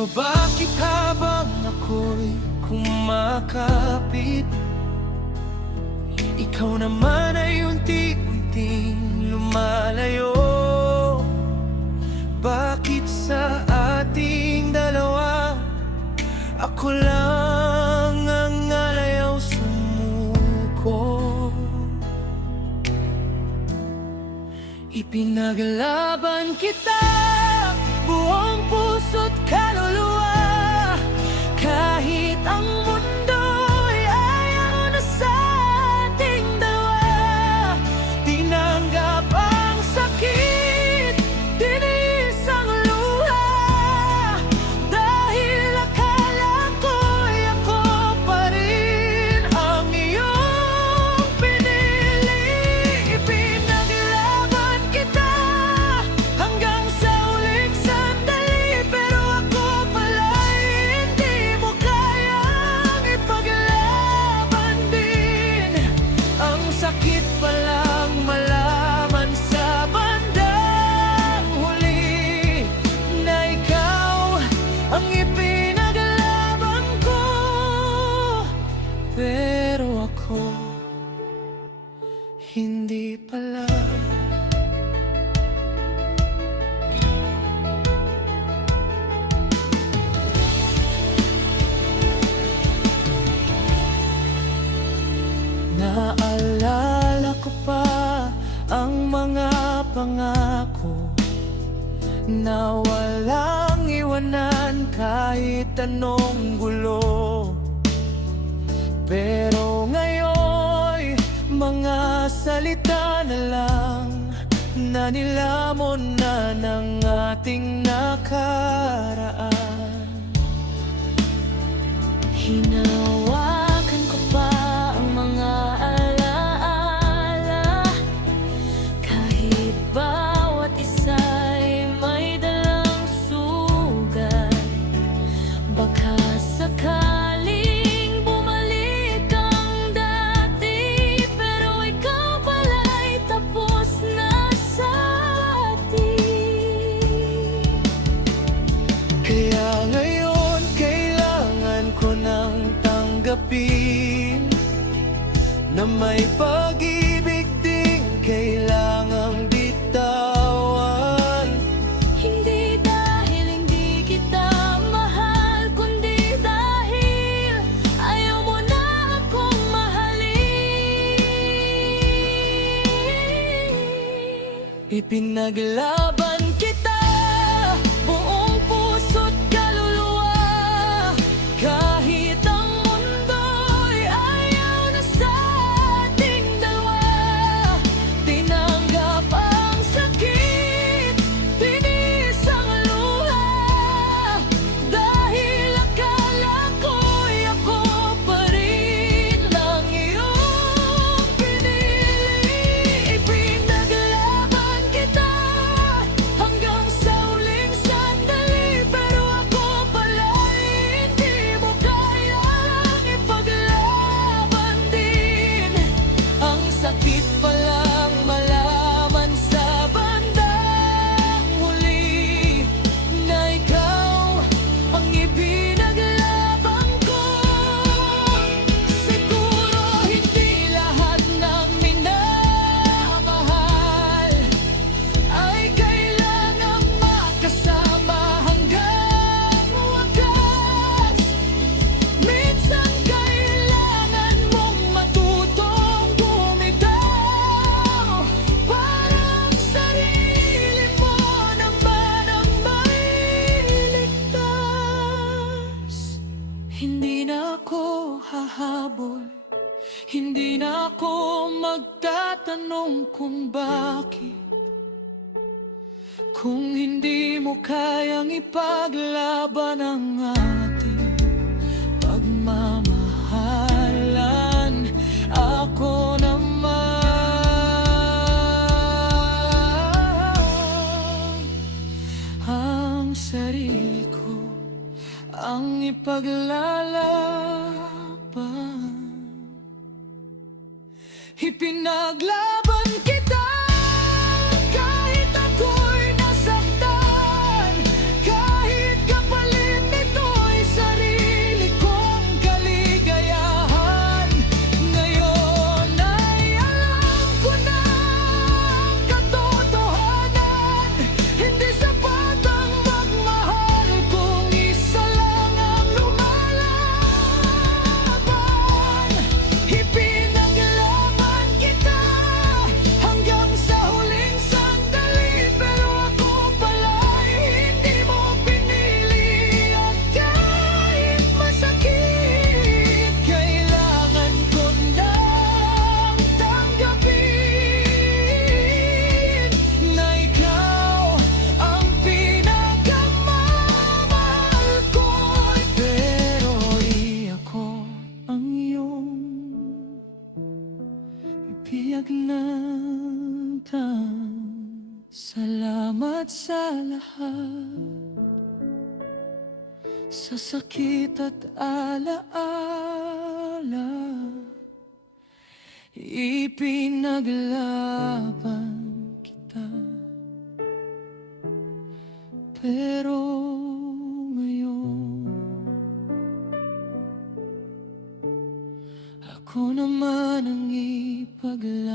Pero bakit habang ako'y kumakapit, ikaw naman ay unti-unting lumalayo? Bakit sa ating dalawa ako lang ang ayaw sumuko? Ipinaglaban kita buong puso't kaluluwa, kahit ang mundo'y ayaw na sa ating dalawa. Tinanggap ang sakit, tiniis ang luha, dahil akala ko'y ako pa rin ang iyong pinili. Ipinaglaban kita hanggang sa huling sandali, pero ako pala'y hindi mo kayang ipaglaban din. Ang sakit palang malaman sa bandang huli na ikaw ang ipinaglaban ko, pero ako hindi pala. Naalala ko pa ang mga pangako na walang iwanan kahit anong gulo. Pero ngayon, mga salita na lang na nilamon na ng ating nakaraan. Hinawakan ko pa ang mga alaala, kahit bawat isa'y may dalang sugat. Baka sakaling bumalik ang dati, pero ikaw pala'y tapos na sa atin. Kaya ngayon kailangan ko nang tanggapin na may pag-ibig ding kailangang bitawan. Hindi dahil hindi kita mahal, kundi dahil ayaw mo na akong mahalin. Ipinaglaban kita buong puso't kaluluwa, kahit ang mundo'y ayaw na sa ating dalawa. Tinanggap ang sakit, tiniis ang luha, dahil akala ko'y ako pa rin ang iyong pinili. Ipinaglaban kita hanggang sa huling sandali, pero ako pala'y hindi mo kayang ipaglaban din. Ang sakit palang malaman sa bandang huli na ikaw ang ipinaglaban ko. Siguro hindi lahat ng minamahal ay kailangang makasama hanggang wakas. Minsan kailangan mong matutong bumitaw, parang sarili mo naman ang mailigtas. Hindi na ako hahabol, hindi na ako magtatanong kung bakit, kung hindi mo kayang ipaglaban ang ating pagmamahalan. Ako naman ang sarili ko ang ipaglalaban. Ipinaglaban kita kahit ako'y nasaktan, kahit kapalit Salamat sa lahat, sa sakit at alaala. Ipinaglaban kita, pero ngayon ako naman ang ipaglaban.